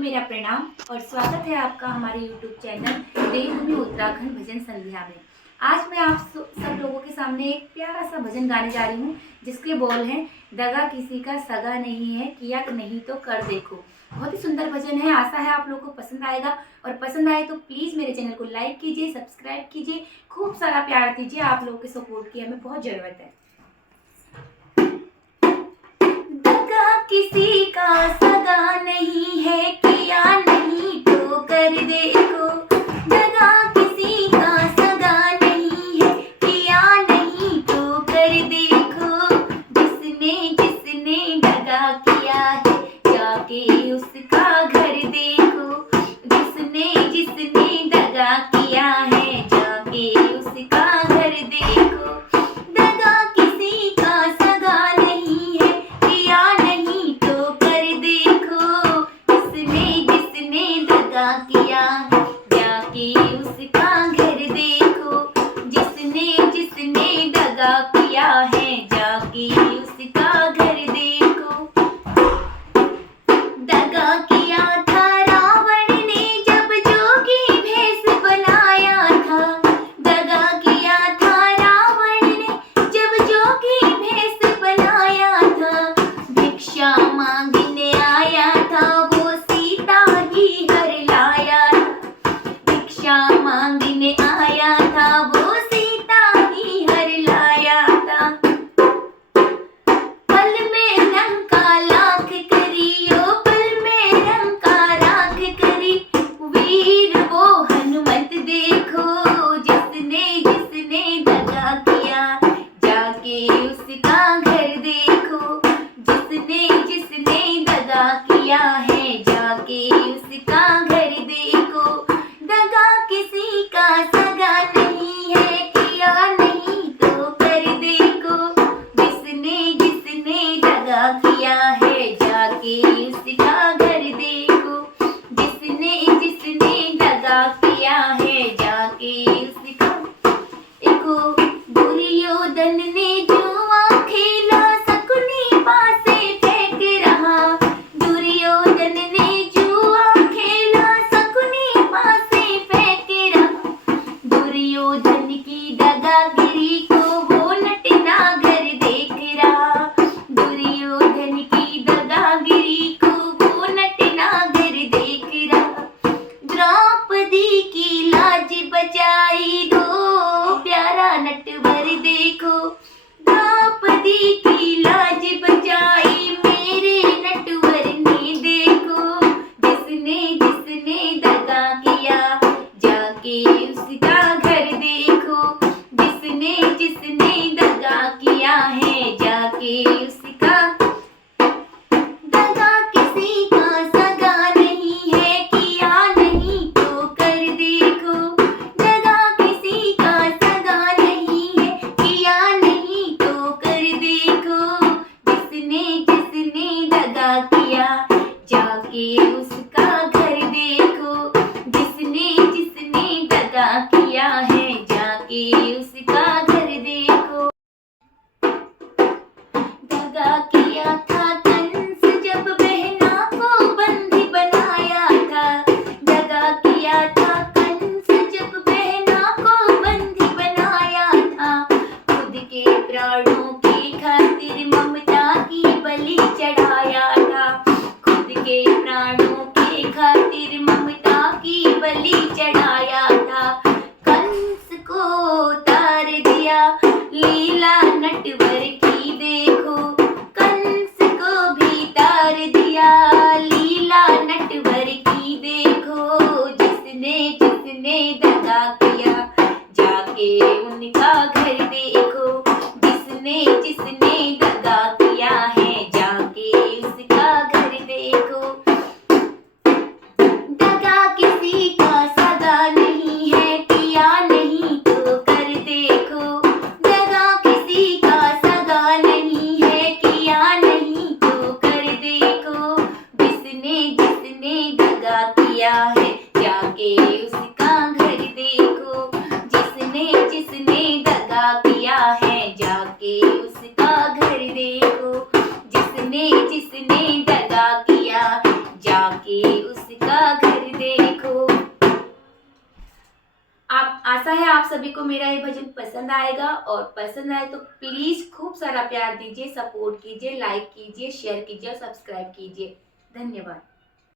मेरा प्रणाम और स्वागत है आपका हमारे YouTube चैनल देवभूमि उत्तराखंड भजन संध्या में। आज मैं आप सब लोगों के सामने एक प्यारा सा भजन गाने जा रही हूँ जिसके बोल हैं, दगा किसी का सगा नहीं है, किया नहीं तो कर देखो। बहुत ही सुंदर भजन है। आशा है आप लोगों को पसंद आएगा और पसंद आए तो प्लीज़ मेरे चैनल को लाइक कीजिए, सब्सक्राइब कीजिए, खूब सारा प्यार दीजिए। आप लोगों के सपोर्ट की हमें बहुत ज़रूरत है। दगा किसी का सगा नहीं है, किया नहीं तो कर देखो। दगा किसी का सगा नहीं है, किया नहीं तो कर देखो। जिसने जिसने दगा किया है, जाके उसका घर देखो। जिसने जिसने दगा किया है, जाके उसका घर देखो। दगा किसी का सगा नहीं है, किया नहीं तो कर देखो। जिसने जिसने दगा किया है, जाके उसका घर देखो। जिसने जिसने दगा किया है, जाके उसका घर देखो। दगा किया था रावण ने जब जोगी भेष बनाया था। दगा किया था रावण ने जब जोगी भेष बनाया था। भिक्षा मांगने आया था, वो सीता ही हर लाया था। भिक्षा मांगने आया था, वो सीता ही हर लाया था। पल में लंका लाख करी, ओ पल में लंका राख करी। वीर वो हनुमत देखो। जिसने जिसने दगा किया, जाके उसका घर देखो। जिसने जिसने दगा किया है, जाके उसका घर देखो। दगा किसी का सगा नहीं है, किया नहीं तो कर देखो। जिसने जिसने दगा किया है, जाके उसका घर देखो। जिसने जिसने दगा किया है, जाके उसका। देखो दुर्योधन ने जुआ खेला, शकुनी पासे फेंक रहा। दुर्योधन ने जुआ खेला, शकुनी पासे फेंक रहा। दुर्योधन की दगागिरी को वो नटनागर देख रहा। दुर्योधन की दगागिरी को वो नटनागर देख रहा। द्रौपदी की लाज बचाई, दो प्यारा नटवर देखो। द्रौपदी की लाज बचाई, मेरे नटवर ने देखो। जिसने जिसने दगा किया, जाके उसका घर देखो। जिसने जिसने दगा किया है, जाके उसका। दगा किसी का सगा नहीं है, किया नहीं तो कर देखो। दगा किसी का सगा नहीं है, किया नहीं तो कर देखो। जिसने जिसने दगा किया, जाके उसका घर देखो। जिसने जिसने दगा किया है, जाके उसका घर देखो। दगा किया था कंस जब बहना को बंदी बनाया था। दगा किया था कंस जब बहना को बंदी बनाया था। खुद के प्राणों की खातिर ममता की बलि चढ़ाया था। खुद के प्राणों की खातिर ममता की बलि चढ़ाया था। कंस को उतार दिया, लीला नटवर की देखो। कंस को भी तार दिया, लीला नटवर की देखो। जिसने जिसने दगा किया, जाके उनका घर देखो। जिसने जिसने दगा किया है, जाके उसका घर देखो। दगा किसी का सगा नहीं है, किया नहीं तो कर देखो। दगा किसी का सगा नहीं है, किया नहीं तो कर देखो। जिसने जिसने दगा किया है, जाके उसका घर देखो। जिसने जिसने दगा किया है, जाके उसका घर देखो। जिसने जिसने दगा किया, जाके उसका घर देखो। आप आशा है आप सभी को मेरा ये भजन पसंद आएगा, और पसंद आए तो प्लीज खूब सारा प्यार दीजिए, सपोर्ट कीजिए, लाइक कीजिए, शेयर कीजिए और सब्सक्राइब कीजिए। धन्यवाद।